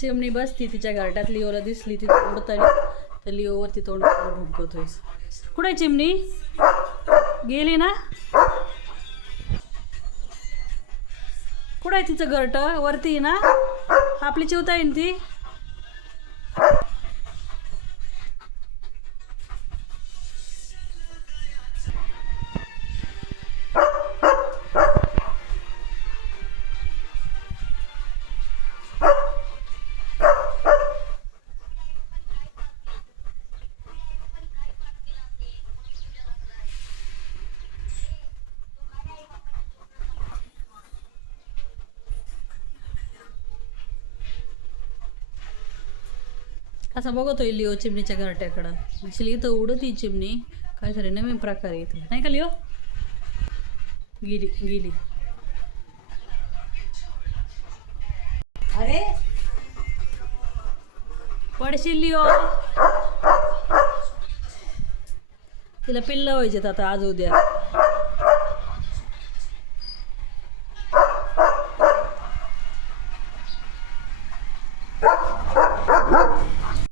चिमणी बसती तिच्या घरट्यात, लिओला दिसली ती उडताना, तर लिओवरती तोंड करून भुंकतोय. कुठे चिमणी गेली ना? कुठं आहे तिचं घरटं? वरती आहे ना? आपली चिवता आहे ना ती. असं बघतोय लिओ चिमणीच्या घरट्याकडं. ॲक्च्युली इथं उडती चिमणी, काहीतरी नवीन प्रकार आहे इथं, नाही का लिओ? गेली गेली. अरे पडशील लिओ. तिला पिल्लं व्हायचेत आता आज उद्या.